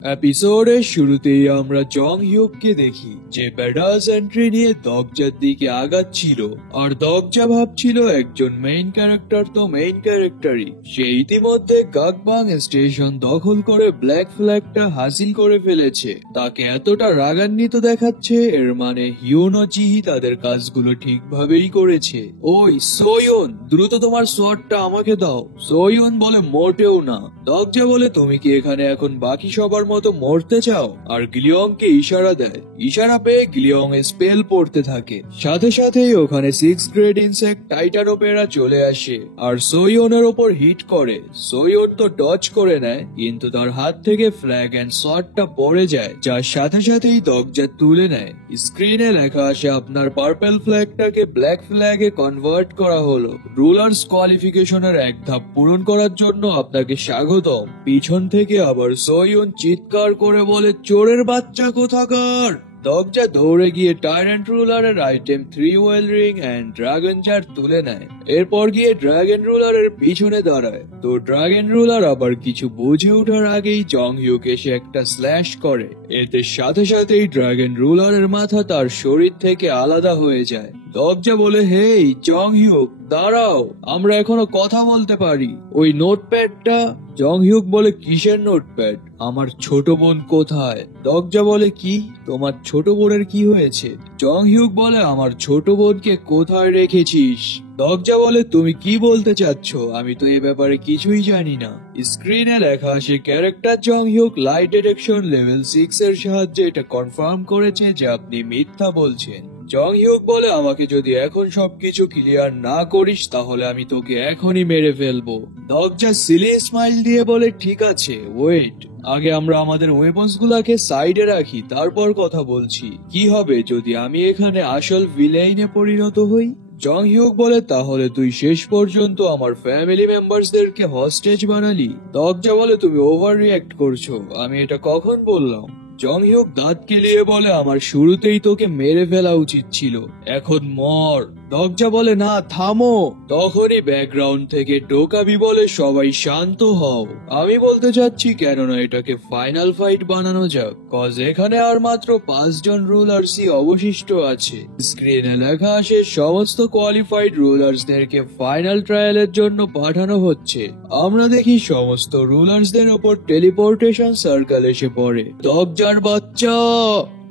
এপিসোডের শুরুতেই আমরা জং হিউককে দেখি যে ব্যাডাস এন্ট্রি নিয়ে দগজার দিকে আগাচ্ছিল। আর দগজা ভাবছিল একজন মেইন ক্যারেক্টার তো মেইন ক্যারেক্টারই, সে ইতিমধ্যে গাকবাং স্টেশন দখল করে ব্ল্যাক ফ্ল্যাগটা হাসিল করে ফেলেছে। তাকে এতটা রাগান্বিত দেখাচ্ছে, এর মানে হিউন ও চিহি তাদের কাজগুলো ঠিকভাবেই করেছে। ওই সোয়ুন, দ্রুত তোমার সোয়ার্ডটা আমাকে দাও। সোয়ুন বলে মোটেও না। দগজা বলে তুমি কি এখানে এখন বাকি সবার মতো মরতে চাও? আর গিলিয়ংকে ইশারা দেয়। ইশারা পেয়ে গিলিয়ং স্পেল পড়তে থাকে। সাথে সাথেই ওখানে 6th গ্রেড ইনসেক্ট টাইটানোপেরা চলে আসে আর সোয়নের ওপর হিট করে। সোয়ন তো ডজ করে নেয়, কিন্তু তার হাত থেকে ফ্ল্যাগ এন্ড শটটা পড়ে যায়, যার সাথে সাথেই দগজা তুলে নেয়। স্ক্রিনে লেখা আসে আপনার পার্পল ফ্ল্যাগটাকে ব্ল্যাক ফ্ল্যাগে কনভার্ট করা হলো। রুলার্স কোয়ালিফিকেশনের এক ধাপ পূরণ করার জন্য আপনাকে স্বাগতম। পিছন থেকে আবার সোয়ন চিৎকার করে বলে, চোরের বাচ্চা কোথাকার। দগজা দৌড়ে গিয়ে টাইরেন্ট রুলারের item 3 well ring and dragon jar তুলে নেয়। এরপর গিয়ে ড্রাগন রুলারের পিছনে দাঁড়ায়। তো ড্রাগন রুলার আবার কিছু বুঝে ওঠার আগেই জং হিউক এসে একটা স্ল্যাশ করে। এতে সাথে সাথেই ড্রাগন রুলারের মাথা তার শরীর থেকে আলাদা হয়ে যায়। দগজা বলে, হেই জং হিউক দাঁড়াও, আমরা এখনো কথা বলতে পারি। ওই নোটপ্যাডটা। জং হিউক বলে, কিসের নোটপ্যাড? আমার ছোট বোন কোথায়? দগজা বলে, কি? তোমার ছোট বোনের কি হয়েছে? জং হিউক বলে, আমার ছোট বোনকে কোথায় রেখেছিস? দগজা বলে, তুমি কি বলতে চাচ্ছ? আমি তো এ ব্যাপারে কিছুই জানি না। স্ক্রিনে লেখা আসে ক্যারেক্টার জং হিউক লাইট ডিটেকশন লেভেল 6 এর সাহায্যে এটা কনফার্ম করেছে যে আপনি মিথ্যা বলছেন। জং হিউক বলে, আমাকে যদি এখন সবকিছু ক্লিয়ার না করিস তাহলে আমি তোকে এখনই মেরে ফেলবো। দগজা সিলি স্মাইল দিয়ে বলে, ঠিক আছে, ওয়েট, আগে আমরা আমাদের ওয়েপন্স গুলাকে সাইডে রাখি, তারপর কথা বলছি। কি হবে যদি আমি এখানে আসল ভিলেইনে পরিণত হই? জং হিউক বলে, তাহলে তুই শেষ পর্যন্ত আমার ফ্যামিলি মেম্বারসদেরকে হস্টেজ বানালি। দগজা বলে, তুমি ওভার রিঅ্যাক্ট করছো। আমি এটা কখন বললাম? জং হিউক দাঁত কেলিয়ে বলে, আমার শুরুতেই তোকে মেরে ফেলা উচিত ছিল, এখন মর। দগজা বলে, না থামো। তখনই ব্যাকগ্রাউন্ড থেকে টোকাবি বলে, সবাই শান্ত হও। আমি বলতে চাচ্ছি কেননা এটাকে ফাইনাল ফাইট বানানো যাক, কজ এখানে আর মাত্র 5 জন রুলার্সই অবশিষ্ট আছে। স্ক্রিনে লেখা আসে সমস্ত কোয়ালিফাইড রুলার্সদেরকে ফাইনাল ট্রায়ালের জন্য পাঠানো হচ্ছে। আমরা দেখি সমস্ত রুলার্সদের ওপর টেলিপোর্টেশন সার্কেল এসে পড়ে। দগজার বাচ্চা।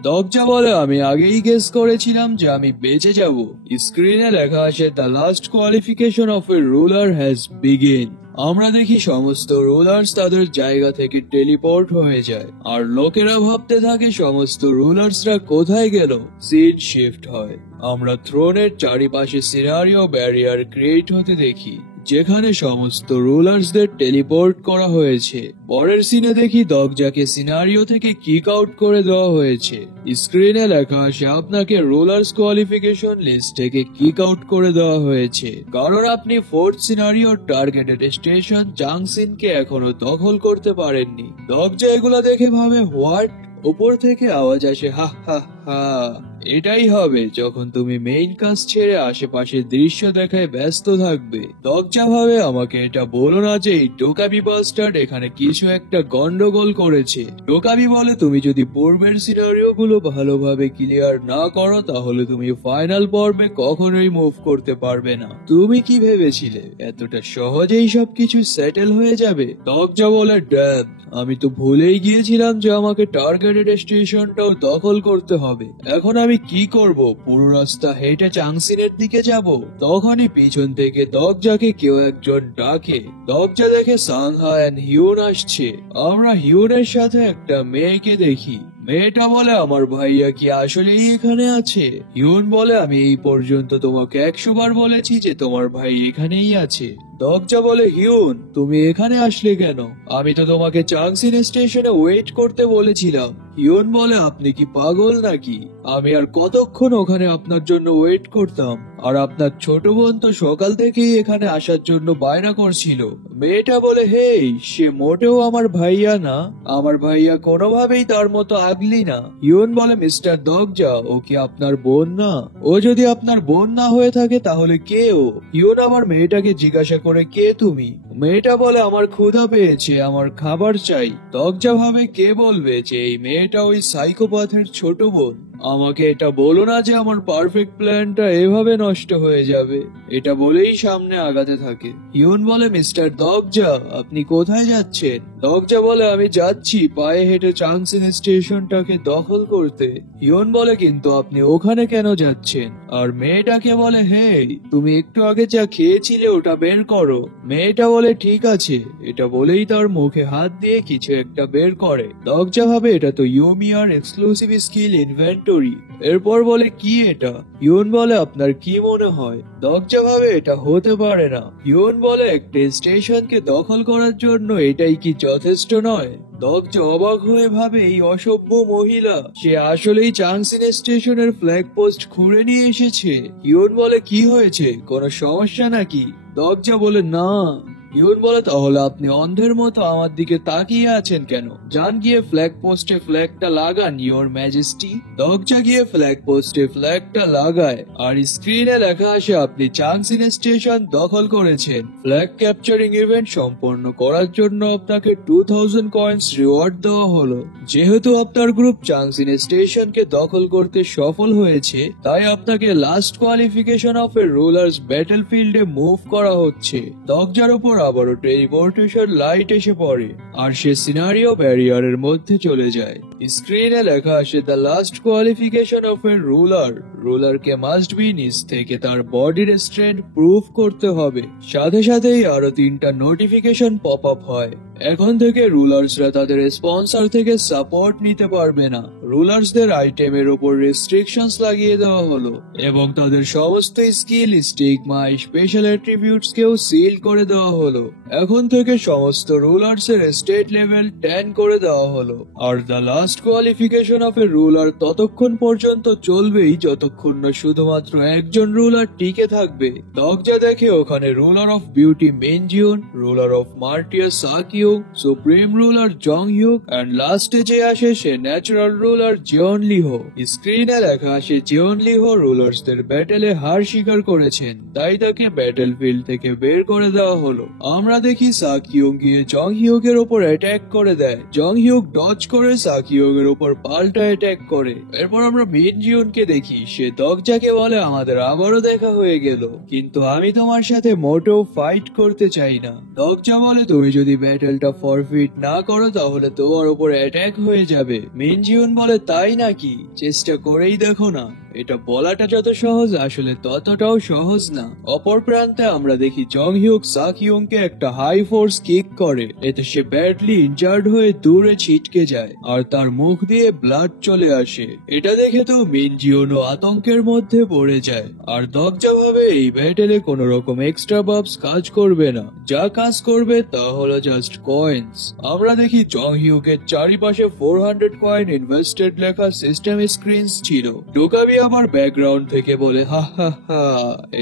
দগজা বলে, আমি আগেই গেস করেছিলাম যে আমি বেঁচে যাব। স্ক্রিনে লেখা আসে, the last qualification of A ruler has begin. আমরা দেখি সমস্ত রুলার্স তাদের জায়গা থেকে টেলিপোর্ট হয়ে যায় আর লোকেরা ভাবতে থাকে সমস্ত রুলার্সরা কোথায় গেল। সিন শিফট হয়। আমরা থ্রোনের চারিপাশে সিনারিও ব্যারিয়ার ক্রিয়েট হতে দেখি, যেখানে সমস্ত রুলার্সদের টেলিপোর্ট করা হয়েছে। পরের সিনে দেখি দগজাকে সিনারিও থেকে কিক আউট করে দেওয়া হয়েছে। স্ক্রিনে লেখা আসে, আপনাকে রুলার্স কোয়ালিফিকেশন লিস্ট থেকে কিক আউট করে দেওয়া হয়েছে, কারণ আপনি 4th সিনারিও টার্গেটেড স্টেশন জাংসিনকে এখনো দখল করতে পারেননি। দগজা এগুলা দেখে ভাবে, হোয়াট? উপর থেকে আওয়াজ আসে, হা হা হা। এটাই হবে যখন তুমি মেইন কাজ ছেড়ে আশেপাশের দৃশ্য দেখায় ব্যস্ত থাকবে। দগজা ভাবে, আমাকে এটা বলো না যে এই টোকাবি বাস্টার্ড এখানে কিছু একটা গন্ডগোল করেছে। টোকাবি বলে, তুমি যদি পূর্বের সিনারিও গুলো ভালোভাবে ক্লিয়ার না করো তাহলে তুমি ফাইনাল পর্বে কখনোই মুভ করতে পারবে না। তুমি কি ভেবেছিলে এতটা সহজেই সবকিছু সেটেল হয়ে যাবে? দগজা বলে, ড্যাড, আমি তো ভুলেই গিয়েছিলাম যে আমাকে টার্গেটেড স্টেশনটাও দখল করতে হবে। এখন আমি কি করব? পুরো রাস্তা হেঁটে চাংসিনের দিকে যাব? তখনই পিছন থেকে দগজাকে কেউ একজন ডাকে। দগজা দেখে সাংহা এন্ড হিউন আসছে। আমরা হিউনের সাথে একটা মেয়েকে দেখি। মেয়েটা বলে, আমার ভাইয়া কি আসলেই এখানে আছে? হিউন বলে, আমি এই পর্যন্ত তোমাকে 100 বার বলেছি যে তোমার ভাই এখানেই আছে। দগজা বলে, হিউন তুমি এখানে আসলে কেন? আমি তো তোমাকে চাংসিন স্টেশনে ওয়েট করতে বলেছিলাম। হিউন বলে, আপনি কি পাগল নাকি? আমি আর কতক্ষণ ওখানে আপনার জন্য ওয়েট করতাম? আর আপনার ছোট বোন তো সকাল থেকেই এখানে আসার জন্য বায়না করছিল। মেয়েটা বলে, হেই, সে মোটেও আমার ভাইয়া না। আমার ভাইয়া কোনোভাবেই তার মতো আগলি না। হিউন বলে, মিস্টার দগজা, ও কি আপনার বোন না? ও যদি আপনার বোন না হয়ে থাকে তাহলে কে ও? হিউন আবার মেয়েটাকে জিজ্ঞাসা করে, কে তুমি? মেয়েটা বলে আমার ক্ষুধা পেয়েছে, আমার খাবার চাই। দগ্জা ভাবে কে বলবে যে এই মেয়েটা ওই সাইকোপ্যাথের ছোট বোন। আমাকে এটা বলো না যে আমার পারফেক্ট প্ল্যানটা এভাবে নষ্ট হয়ে যাবে। এটা বলেই সামনে আগাতে থাকে। হিউন বলে মিস্টার দগ্জা আপনি কোথায় যাচ্ছেন? দগ্জা বলে আমি যাচ্ছি পায়ে হেঁটে চাংসিন স্টেশনটাকে দখল করতে। হিউন বলে কিন্তু আপনি ওখানে কেন যাচ্ছেন? আর মেয়েটাকে বলে হে তুমি একটু আগে যা খেয়েছিলে ওটা বের করো। মেয়েটা বলে ঠিক আছে। এটা বলেই তার মুখে হাত দিয়ে কিছু একটা বের করে। দগ্জা ভাবে এটা তো ইউমিয়ার এক্সক্লুসিভ স্কিল ইনভেন্টরি। এরপর বলে কি এটা? হিউন বলে আপনার কি মনে হয়? দগ্জা ভাবে এটা হতে পারে না। হিউন বলে একটা স্টেশনকে দখল করার জন্য এটাই কি যথেষ্ট নয়? দগ্জা অবাক হয়ে ভাবে এই অসভ্য মহিলা সে আসলেই চাংসিন স্টেশনের ফ্ল্যাগ পোস্ট খুঁড়ে নিয়ে এসেছে। হিউন বলে কি হয়েছে, কোনো সমস্যা নাকি? দগ্জা বলে না। হিউন বলে তাহলে আপনি অন্ধের মতো আমার দিকে তাকিয়ে আছেন কেন? যান গিয়ে ফ্ল্যাগ পোস্টে ফ্ল্যাগটা লাগান ইওর ম্যাজেস্টি। দগ্জা গিয়ে ফ্ল্যাগ পোস্টে ফ্ল্যাগটা লাগায় আর স্ক্রিনে লেখা আসে আপনি চাংসিন স্টেশন দখল করেছেন। ফ্ল্যাগ ক্যাপচারিং ইভেন্ট সম্পন্ন করার জন্য আপনাকে 2000 কয়েন্স রিওয়ার্ড দেওয়া হলো। যেহেতু আপনার গ্রুপ চাংসিন স্টেশনকে দখল করতে সফল হয়েছে তাই আপনাকে last qualification of a rulers ব্যাটলফিল্ডে মুভ করা হচ্ছে। দগ্জার উপর আবারও টেলিপোর্টেশন লাইট এসে পড়ে আর সে সিনারিও ব্যারিয়ারের মধ্যে চলে যায়। স্ক্রিনে লেখা আসে the last qualification of a রুলারকে মাস্ট বি নিজ থেকে তার বডির স্ট্রেংথ প্রুভ করতে হবে। সাথে সাথেই আরো 3টা নোটিফিকেশন পপ আপ হয়। এখন থেকে রুলার্সরা তাদের স্পন্সর থেকে সাপোর্ট নিতে পারবে না। রুলার্সদের আইটেমের উপর রেস্ট্রিকশনস লাগিয়ে দেওয়া হলো এবং তাদের সমস্ত স্কিল, স্টিগমা, স্পেশাল অ্যাট্রিবিউটস কেও সিল করে দেওয়া হলো। এখন থেকে সমস্ত রুলার্সের স্টেট লেভেল 10 করে দেওয়া হলো। Are the last qualification of A ruler ততক্ষণ পর্যন্ত চলবেই যতক্ষণ না শুধুমাত্র একজন রুলার টিকে থাকবে। দগ্জা দেখে ওখানে রুলার অফ বিউটি মেনজিউন, রুলার অফ মার্টিয়া সাকিও, supreme ruler Jung Hyuk and লাস্টে যে আসে সে ন্যাচারাল রুলার জিওন লিহো। স্ক্রিনে লেখা আসে জিওন লিহো রুলার্সদের ব্যাটেলে হার স্বীকার করেছেন, তাই তাকে ব্যাটলফিল্ড থেকে বের করে দেওয়া হলো। আমরা দেখি সাকিও গিয়ে জং হিউকের উপর অ্যাটাক করে দেয়। জং হিউক ডজ করে সাকিও এর উপর পাল্টা অ্যাটাক করে। এরপর আমরা মিনজিউনকে দেখি, সে দগ্জাকে বলে আমাদের আবারও দেখা হয়ে গেল, কিন্তু আমি তোমার সাথে মোটেও ফাইট করতে চাই না। দগ্জা বলে তুমি যদি ব্যাটেলটা ফরফিট না করো তাহলে তোমার উপর অ্যাটাক হয়ে যাবে। মিনজিউন বলে তাই নাকি, চেষ্টা করেই দেখো না। এটা বলাটা যত সহজ আসলে ততটাও সহজ না। অপর প্রান্তে আমরা দেখি জং হিউক সাকিওংকে একটা হাই ফোর্স কিক করে, এতে সে ব্যাডলি ইনজার্ড হয়ে দূরে ছিটকে যায় আর তার মুখ দিয়ে ব্লাড চলে আসে। এটা দেখে তো মিনজিউনও আতঙ্কের মধ্যে পড়ে যায় আর দগ্জা ভাবে এই ব্যাটেলে কোনো রকম এক্সট্রা বাফস কাজ করবে না, যা কাজ করবে তা হলো জাস্ট কয়েন্স। আমরা দেখি জং হিউকের চারিপাশে 400 কয়েন ইনভেস্টেড লেখা সিস্টেম স্ক্রিনস ছিল। ডোকাবি আবার ব্যাকগ্রাউন্ড থেকে বলে হা হা হা,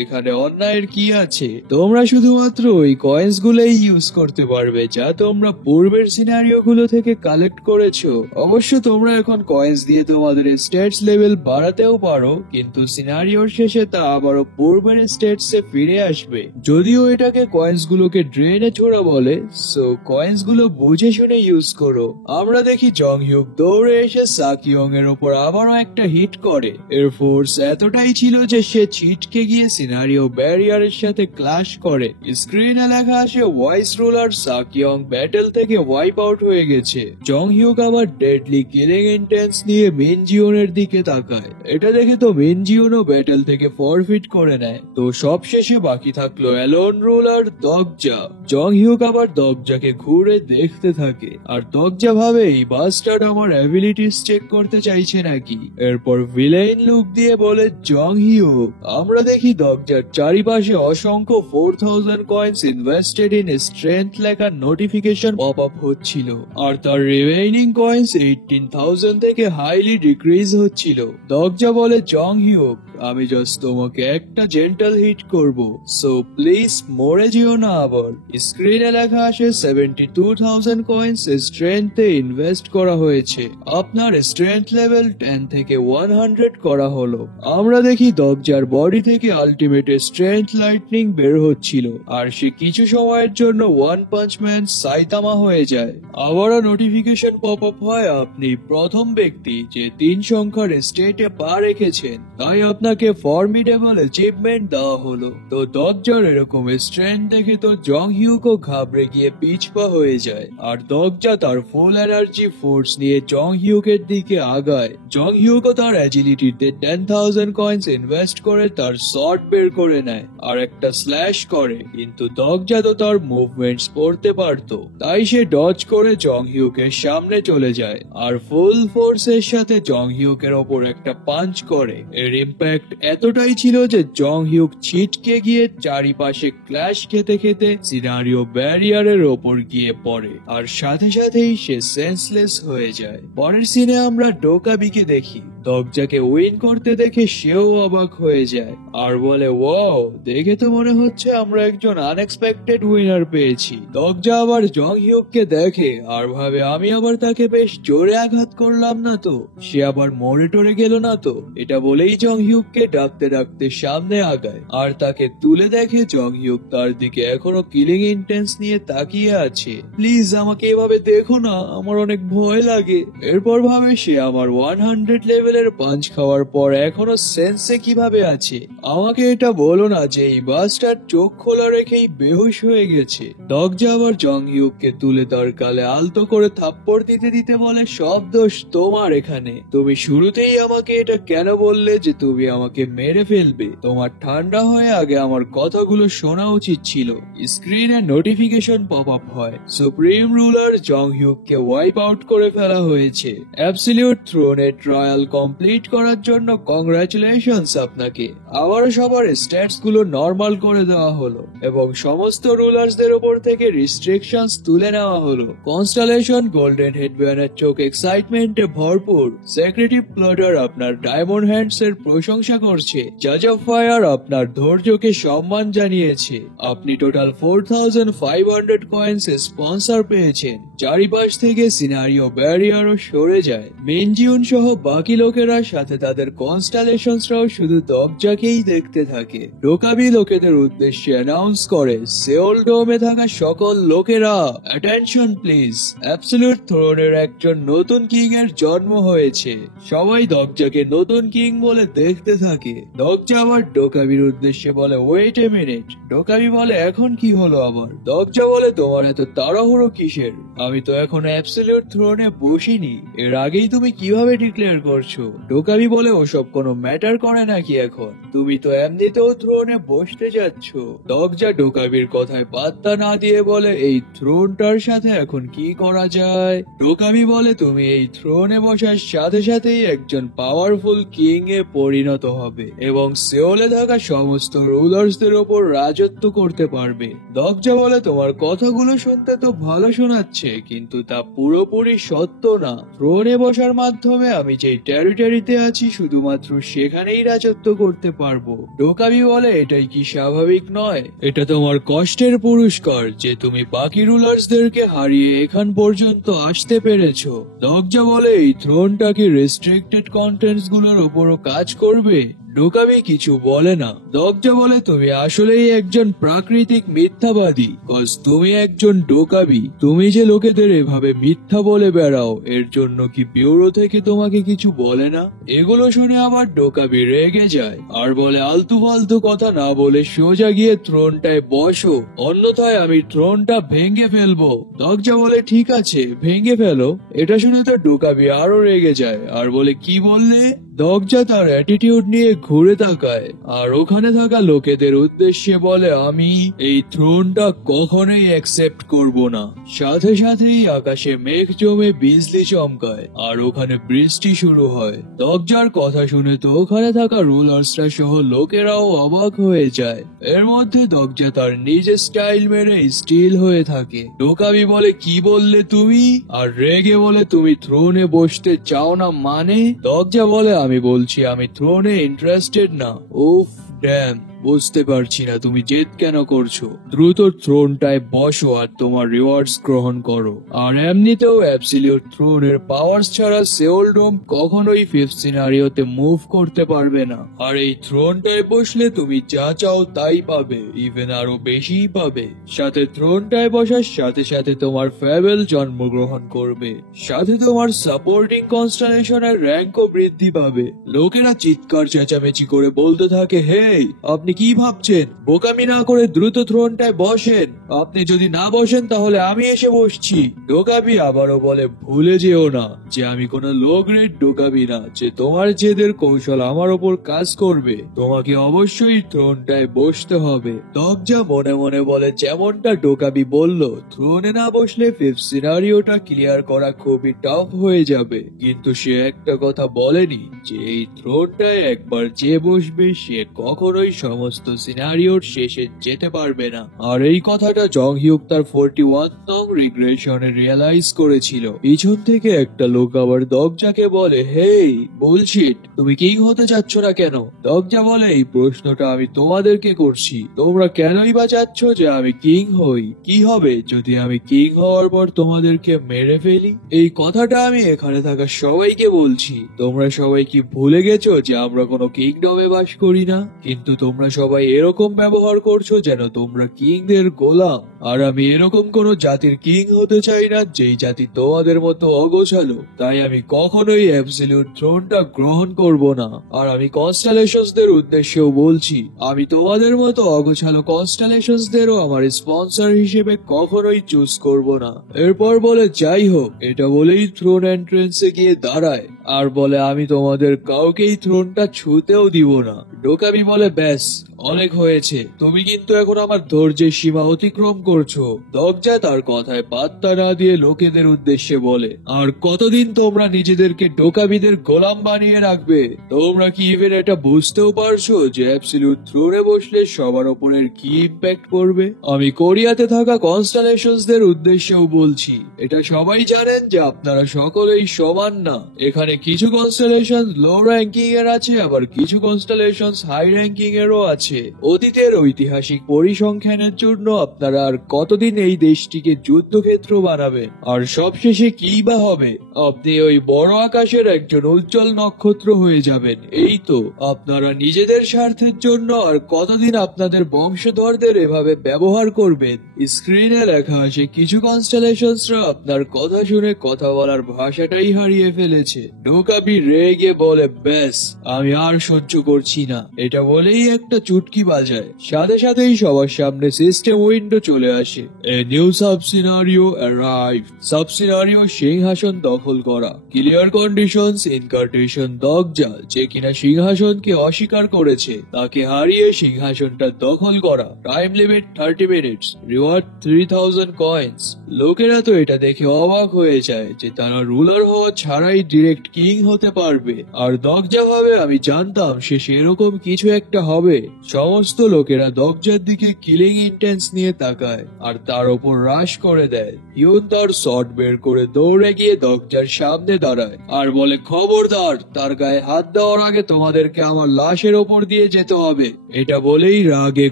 এখানে অন্যায়ের কি আছে? তোমরা শুধুমাত্র ওই কয়েন্স গুলোই ইউজ করতে পারবে যা তোমরা পূর্বের সিনারিও গুলো থেকে কালেক্ট করেছো। অবশ্য তোমরা এখন কয়েন্স দিয়ে তোমাদের স্ট্যাটস লেভেল বাড়াতেও পারো, কিন্তু সিনারিওর শেষে তা আবারও পূর্বের স্ট্যাটসে ফিরে আসবে। যদিও এটাকে কয়েন্স গুলোকে ড্রেনে ছোড়া বলে, সো কয়েন্স গুলো বুঝে শুনে ইউজ করো। আমরা দেখি জং হিউক দৌড়ে এসে সাকিওং এর উপর আবারও একটা হিট করে। এর ফোর্স এতটাই ছিল যে সে ছিটকে গিয়ে সিনারিও ব্যারিয়ারের সাথে ক্লাশ করে। স্ক্রিনে লেখা আসে ওয়াইস রুলার সাকিওং ব্যাটেল থেকে ওয়াইপ আউট হয়ে গেছে। জং হিউক আবার ডেডলি কিলিং ইন্টেন্স নিয়ে মিনজিউনের দিকে তাকায়। এটা দেখে তো মিনজিউনও ব্যাটেল থেকে ফরফিট করে নেয়। তো সবশেষে বাকি থাকলো অ্যালোন রুলার দগ্জা। জং হিউক আবার দগ্জাকে ঘুরে দেখতে থাকে আর দগ্জা ভাবে এই বাস্টার্ড আমার অ্যাবিলিটিস চেক করতে চাইছে নাকি। এরপর ভিলেন লুক দিয়ে বলে জং হিউক। আমরা দেখি দগ্জার চারিপাশে অসংখ্য 4000 কয়েন্স ইনভেস্টেড ইন স্ট্রেংথ লেখা নোটিফিকেশন পপ আপ হচ্ছিল আর তার রিমেইনিং কয়েন্স 18000 থেকে হাইলি ডিক্রিজ হচ্ছিল। দগ্জা বলে জং হিউক আমি জাস্ট তোমাকে একটা জেন্টাল হিট করব, সো প্লিজ মরে যেও না আবার। স্ক্রিনে লেখা আসে 72,000 কয়েন্স স্ট্রেংথে ইনভেস্ট করা হয়েছে। আপনার স্ট্রেংথ লেভেল 10 থেকে 100 করা হলো। আমরা দেখি দগজার বডি থেকে আলটিমেট স্ট্রেংথ লাইটনিং বের হচ্ছিল, আর সে কিছু সময়ের জন্য ওয়ান পাঞ্চ ম্যান সাইতামা হয়ে যায়। আবারও নোটিফিকেশন পপ আপ হয়, আপনি প্রথম ব্যক্তি যে 3 সংখ্যার স্টেটে পা রেখেছেন, তাই আপনাকে ফর্মিডেবল অ্যাচিভমেন্ট দেওয়া হলো। তো দগজার এরকম স্ট্রেংথ দেখে তো জং হিউকও ঘাবড়ে গিয়ে পিছপা হয়ে যায়, আর দগজা তার ফুল এনার্জি ফোর্স নিয়ে জং হিউকের দিকে আগায়। জং হিউকও তার অ্যাজিলিটিতে 10,000 কয়েন্স ইনভেস্ট করে তার শর্ট বের করে নেয় আর একটা স্ল্যাশ করে, কিন্তু দগজা তো তার মুভমেন্টস পড়তে পারতো, তাই সে ডজ করে জং হিউকের সামনে চলে যায় আর ফুল ফোর্সের সাথে জং হিউকের ওপর একটা পাঞ্চ করে। এর ইম্প্যাক্ট এতটাই ছিল যে জং হিউক ছিটকে গিয়ে চারিপাশে ক্ল্যাশ খেতে খেতে সিনারিও ব্যারিয়ারের ওপর গিয়ে পড়ে, আর সাথে সাথেই সে সেন্সলেস হয়ে যায়। পরের সিনে আমরা ডোকাবিকে দেখি। দগজাকে উইন করতে দেখে সেও অবাক হয়ে যায় আর বলে, ওয়াও, দেখে তো মনে হচ্ছে আমরা একজন আনএক্সপেক্টেড উইনার পেয়েছি। দগজা আবার জং হিউককে দেখে আর ভাবে, আমি আবার তাকে বেশ জোরে আঘাত করলাম না তো, সে আবার মরে টরে গেল না তো। এটা বলেই জং হিউককে ডাকতে ডাকতে সামনে আগায় আর তাকে তুলে দেখে জং হিউক তার দিকে এখনো কিলিং ইন্টেন্স নিয়ে তাকিয়ে আছে। প্লিজ আমাকে এভাবে দেখো না, আমার অনেক ভয় লাগে। এরপর ভাবে সে আমার 100 লেভেলের পাঞ্চ খাওয়ার পর এখনো সেন্সে কিভাবে আছে। আমাকে এটা বলো না যে এই বাসটার চোখ খোলা রেখেই বেহুশ হয়ে গেছে। দগজা আবার জং হিউককে তুলে তার গালে আলতো করে থাপ্পড় দিতে দিতে বলে, সব দোষ তোমার এখানে। তুমি শুরুতেই আমাকে এটা কেন বললে যে তুমি আমাকে মেরে ফেলবে? তোমার ঠান্ডা হয়ে আগে আমার কথাগুলো শোনা উচিত ছিল। স্ক্রিনে নোটিফিকেশন পপ আপ হয়, সুপ্রিম রুলার জং হিউককে ওয়াইপ আউট করে ফেলা হয়েছে। অ্যাবসলিউট থ্রোনের ট্রায়াল কমপ্লিট করার জন্য কংগ্রাচুলেশনস আপনাকে। আবারও সবার স্ট্যাটস গুলো নরমাল করে দেওয়া হলো এবং সমস্ত রুলার্সদের উপর থেকে রিস্ট্রিকশনস তুলে নেওয়া হলো। কনস্টেলেশন গোল্ডেন হেডব্যান্ডের চোখ এক্সাইটমেন্টে ভরপুর। সেক্রেটিভ প্লটার আপনার ডায়মন্ড হ্যান্ডস এর প্রশংসা করছে। জাজ অফ ফায়ার আপনার ধৈর্যকে সম্মান জানিয়েছে। আপনি টোটাল 4,500 কয়েন্স স্পন্সর পেয়েছেন। চারিপাশ থেকে সিনারিও ব্যারিয়ারও সরে যায়। মেনজিউন সহ বাকি লোকেরা সাথে তাদের কনস্টেলেশনসরাও শুধু দগজাকেই দেখতে থাকে। ডোকাবি লোকেদের উদ্দেশ্যে অ্যানাউন্স করে, সেওল ডোমে থাকা সকল লোকেরা অ্যাটেনশন প্লিজ, অ্যাবসলিউট থ্রোনের একজন নতুন কিং এর জন্ম হয়েছে। সবাই দগজাকে নতুন কিং বলে দেখতে থাকে। দগজা আবার ডোকাবির উদ্দেশ্যে বলে, ওয়েট এ মিনিট। ডোকাবি বলে, এখন কি হলো আবার? দগজা বলে, তোমার এত তাড়াহুড়ো কিসের? আমি তো এখন অ্যাবসলিউট থ্রোনে বসিনি, এর আগেই তুমি কিভাবে ডিক্লেয়ার করছো? ডোকাবি বলে, ওসব কোনো ম্যাটার করে নাকি এখন? তুমি তো এমনিতেও থ্রোনে বসতে যাচ্ছ। দগজা ডোকাবির কথায় পাত্তা না দিয়ে বলে, এই থ্রোনটার সাথে এখন কি করা যায়? ডোকাবি বলে, তুমি এই থ্রোনে বসার সাথে সাথেই একজন পাওয়ারফুল কিং এ পরিণত হবে এবং সেওলে থাকা সমস্ত রুলার্সদের ওপর রাজত্ব করতে পারবে। দগজা বলে, তোমার কথাগুলো শুনতে তো ভালো শোনাচ্ছে, কিন্তু তা পুরোপুরি সত্য না। থ্রোনে বসার মাধ্যমে আমি যে টেরিটরিতে আছি শুধুমাত্র সেখানেই রাজত্ব করতে পারবো। ডোকাবি বলে, এটাই কি স্বাভাবিক নয়? এটা তোমার কষ্টের পুরস্কার যে তুমি বাকি রুলার্সদেরকে হারিয়ে এখান পর্যন্ত আসতে পেরেছো। দগজা বলে, এই থ্রোনটা কি রেস্ট্রিক্টেড কন্টেন্টস গুলোর উপরও কাজ করবে? ডোকাবি কিছু বলে না। দগজা বলে, তুমি আসলেই একজন প্রাকৃতিক মিথ্যাবাদী, কজ তুমি একজন ডোকাবি। তুমি যে লোকেদের এভাবে মিথ্যা বলে বেড়াও, এর জন্য কি ব্যুরো থেকে তোমাকে কিছু বলে না? এগুলো শুনে আবার ডোকাবি রেগে যায় আর বলে, আলতু ফালতু কথা না বলে সোজা গিয়ে থ্রোনটায় বসো, অন্যথায় আমি থ্রোনটা ভেঙে ফেলবো। দগজা বলে, ঠিক আছে, ভেঙে ফেলো। এটা শুনে তো ডোকাবি আরো রেগে যায় আর বলে, কি বললে? দগজা তার অ্যাটিটিউড নিয়ে ঘুরে তাকায় আর ওখানে থাকা লোকেদের উদ্দেশ্যে বলে, আমি এই থ্রোনটা কখনোই অ্যাকসেপ্ট করব না। সাথে সাথেই আকাশে মেঘ জমে বিজলি চমকায় আর ওখানে বৃষ্টি শুরু হয়। দগজার কথা শুনে তো ওখানে থাকা রুলার্সরা সহ লোকেরাও অবাক হয়ে যায়। এর মধ্যে দগজা তার নিজের স্টাইল মেরে স্টিল হয়ে থাকে। ডোকাবি বলে, কি বললে তুমি? আর রেগে বলে, তুমি থ্রোনে বসতে চাও না মানে? দগজা বলে, আমি বলছি আমি থ্রোনে ইন্টারেস্টেড না। উফ ড্যাম, বুঝতে পারছি না তুমি জেদ কেন করছো। দ্রুত থ্রোনটায় বসো আর তোমার রিওয়ার্ডস গ্রহণ করো। আর এমনিতেও অ্যাবসলিউট থ্রোনের পাওয়ার্স ছাড়া সেওলডোম কখনোই ফিফথ সিনারিওতে মুভ করতে পারবে না। আর এই থ্রোনটায় বসলে তুমি যা চাও তাই পাবে, ইভেন আরো বেশিই পাবে। সাথে থ্রোনটায় বসার সাথে সাথে তোমার ফেবেল জন্মগ্রহণ করবে, সাথে তোমার সাপোর্টিং কনস্টেলেশনের র্যাঙ্কও বৃদ্ধি পাবে। লোকেরা চিৎকার চেঁচামেচি করে বলতে থাকে, হেই আপনি কি ভাবছেন, বোকামি না করে দ্রুত থ্রোনটায় বসেন। আপনি যদি না বসেন তাহলে আমি এসে বসছি। ডোকাবি আবারও বলে, ভুলে যেও না যে আমি কোনো লো গ্রেড ডোকাবি না যে তোমার জেদের কৌশল আমার ওপর কাজ করবে। তোমাকে অবশ্যই থ্রোনটায় বসতে হবে। দগজা মনে মনে বলে, যেমনটা ডোকাবি বলল, থ্রোনে না বসলে ফিফথ সিনারিওটা ক্লিয়ার করা খুবই টাফ হয়ে যাবে। কিন্তু সে একটা কথা বলেনি যে এই থ্রোনটায় একবার যে বসবে সে কখনোই সমস্ত সিনারিওর শেষে যেতে পারবে না। আর এই কথাটা জং হিউক তার 41 নং রিগ্রেশনে রিয়েলাইজ করেছিল। পিছন থেকে একটা লোক আবার দগজাকে বলে, হেই বুলশিট, তুমি কিং হতে চাচ্ছ না কেন? দগজা বলে, এই প্রশ্নটা আমি তোমাদেরকে করছি, তোমরা কেনই বা চাচ্ছ যে আমি কিং হই? কি হবে যদি আমি কিং হওয়ার পর তোমাদেরকে মেরে ফেলি? এই কথাটা আমি এখানে থাকা সবাইকে বলছি। তোমরা সবাই কি ভুলে গেছো যে আমরা কোনো কিংডমে বাস করি না? কিন্তু তোমরা সবাই এরকম ব্যবহার করছো যেন তোমরা কিংদের গোলাম। আর আমি এরকম কোন জাতির কিং হতে চাই না যেই জাতি তোমাদের মতো অগোছালো। তাই আমি কখনোই অ্যাবসলিউট থ্রোনটা গ্রহণ করব না। আর আমি কনস্টেলেশনসদের উদ্দেশ্যেও বলছি, আমি তোমাদের মতো অগোছালো কনস্টেলেশনসদেরও আমার স্পন্সর হিসেবে কখনোই চুজ করব না। এরপর বলে, যাই হোক, এটা বলেই থ্রোন এন্ট্রেন্সে গিয়ে দাঁড়ায় আর বলে, আমি তোমাদের কাউকেই থ্রোনটা ছুঁতেও দিব না। ডোকাবি বলে, ব্যাস অনেক হয়েছে, তুমি কিন্তু এখন আমার ধৈর্যের সীমা অতিক্রম করছো। দগজা তার কথায় পাত্তা না দিয়ে লোকেদের উদ্দেশ্যে বলে, আর কতদিন তোমরা নিজেদেরকে ডোকাবিদের গোলাম বানিয়ে রাখবে? তোমরা কি ইভেন এটা বুঝতেও পারছো যে অ্যাবসলিউট থ্রোনে বসলে সবার উপরের কি ইম্প্যাক্ট পড়বে? আমি কোরিয়াতে থাকা কনস্টেলেশনসদের উদ্দেশ্যেও বলছি, এটা সবাই জানেন যে আপনারা সকলেই সমান না। এখানে কিছু কনস্টেলেশন লো র্যাঙ্কিং এর আছে, আবার কিছু কনস্টেলেশন হাই র্যাঙ্কিং এরও আছে। অতীতের ঐতিহাসিক পরিসংখ্যানের জন্য আপনারা আর কতদিন এই দেশটিকে যুদ্ধক্ষেত্র বানাবেন? আর সবশেষে কি বা হবে? আপনি ওই বড় আকাশের একজন উজ্জ্বল নক্ষত্র হয়ে যাবেন। এই তো, আপনারা নিজেদের স্বার্থের জন্য আর কতদিন আপনাদের বংশধরদের এভাবে ব্যবহার করবেন? স্ক্রিনে লেখা আছে কিছু কনস্টেলেশনসরা আপনার কথা শুনে কথা বলার ভাষাটাই হারিয়ে ফেলেছে। ডোকাবি রেগে বলে, ব্যাস আমি আর সহ্য করছি না। এটা বলেই একটা চুটকি বাজায়, সাথে সাথেই সবার সামনে সিস্টেম উইন্ডো চলে আসে। A new sub scenario arrive. Sub scenario সিংহাসন দখল করা। ক্লিয়ার কন্ডিশনস ইনকার্টেশন দগজা, যে কিনা সিংহাসনকে অস্বীকার করেছে, তাকে হারিয়ে সিংহাসনটা দখল করা। Time limit 30 minutes. Reward 3000 coins. লোকেরা তো এটা দেখে অবাক হয়ে যায় যে তারা রুলার হওয়া ছাড়াই ডিরেক্ট কিং হতে পারবে। আর দগজা ভাবে, আমি জানতাম সে সেরকম কিছু একটা হবে। সমস্ত লোকেরা দগজার দিকে কিলিং ইন্টেন্স নিয়ে তাকায় আর তার ওপর রাশ করে দেয়। ইউন তার শট বের করে দৌড়ে গিয়ে দগজার সামনে দাঁড়ায় আর বলে, খবরদার, তার গায়ে হাত দেওয়ার আগে তোমাদেরকে আমার লাশের ওপর দিয়ে যেতে হবে। এটা বলেই রাগে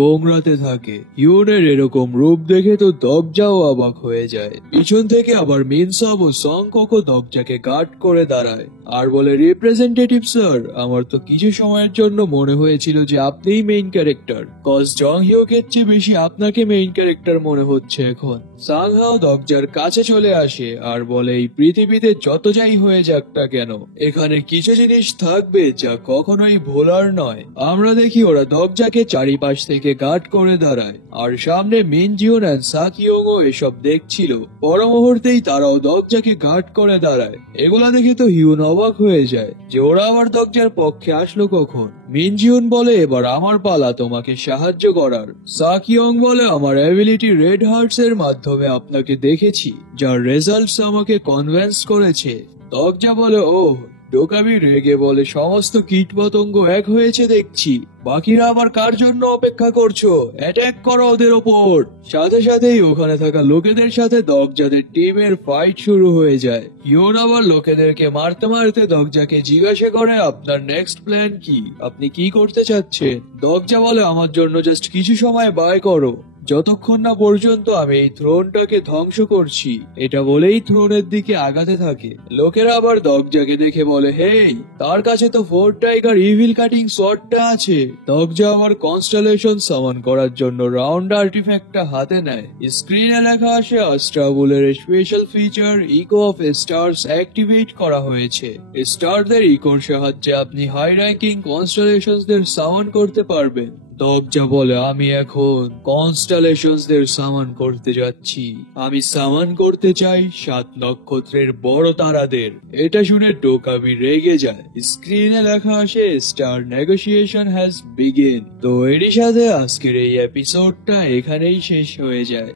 গোংরাতে থাকে। ইউনের এরকম রূপ দেখে তো দগজাও অবাক হয়ে যায়। পিছন থেকে আবার মিনসব ও সংকোকো দগজাকে গার্ড করে দাঁড়ায় আর বলে, রিপ্রেজেন্টেটিভ স্যার, আমার তো কিছু সময়ের জন্য মনে হয়েছিল যে আপনিই মেইন ক্যারেক্টার। কজ জং হিউকের চেয়ে বেশি আপনাকে মেইন ক্যারেক্টার মনে হচ্ছে এখন। সাংহাও দগজার কাছে চলে আসে আর বলে, এই পৃথিবীতে যত যাই হয়ে যাক না কেন, এখানে কিছু জিনিস থাকবে যা কখনোই ভোলার নয়। আমরা দেখি ওরা দগজাকে চারিপাশ থেকে গার্ড করে দাঁড়ায় আর সামনে মিন জিউন এন্ড সাকিয়োংও এসব দেখছিল। পর মুহূর্তেই তারাও দগজাকে গার্ড করে দাঁড়ায়। এগুলা দেখে তো হিউন অবাক হয়ে যায় যে ওরা আবার দগজার পক্ষে আসলো কখন। মিন জিউন বলে, এবার আমার পালা তোমাকে সাহায্য করার। সাকিয়োং বলে, আমার অ্যাবিলিটি রেড হার্টস এর মাধ্যমে আপনাকে দেখেছি, যার রেজাল্টস আমাকে কনভিন্স করেছে। দগজা বলে, ও ডোকাবি রেগে বলে, সমস্ত কীটপতঙ্গ এক হয়েছে দেখছি, বাকিরা আবার কার জন্য অপেক্ষা করছো? অ্যাটাক করো ওদের ওপর। সাথে সাথেই ওখানে থাকা লোকেদের সাথে দগজাদের টিমের ফাইট শুরু হয়ে যায়। ইয়ন আবার লোকেদেরকে মারতে মারতে দগজাকে জিজ্ঞাসা করে, আপনার নেক্সট প্ল্যান কি? আপনি কি করতে চাচ্ছেন? দগজা বলে, আমার জন্য জাস্ট কিছু সময় ব্যয় করো, যতক্ষণ না পর্যন্ত আমি এই থ্রোনটাকে ধ্বংস করছি। এটা বলেই থ্রোনের দিকে আগাতে থাকে। লোকেরা আবার দগজাকে দেখে বলে, হেই, তার কাছে তো 4 টাইগার ইভিল কাটিং শটটা আছে। দগজা আবার কনস্টেলেশন সামান করার জন্য রাউন্ড আর্টিফ্যাক্টটা হাতে নেয়। স্ক্রিনে লেখা আসে, আস্ট্রাবুলের special feature echo of stars activate করা হয়েছে। স্টারদের ইকোর সাহায্যে আপনি হাই র্যাঙ্কিং কনস্টেলেশনসদের সামান করতে পারবেন। দগজা বলে, আমি এখন কনস্টেলেশনসদের সামান করতে যাচ্ছি। আমি সামান করতে চাই 7 নক্ষত্রের বড় তারাদের। এটা শুনে ডোকাবি রেগে যায়। স্ক্রিনে লেখা আসে, স্টার নেগোসিয়েশন হ্যাজ বিগিন। তো এরই সাথে আজকের এই এপিসোডটা এখানেই শেষ হয়ে যায়।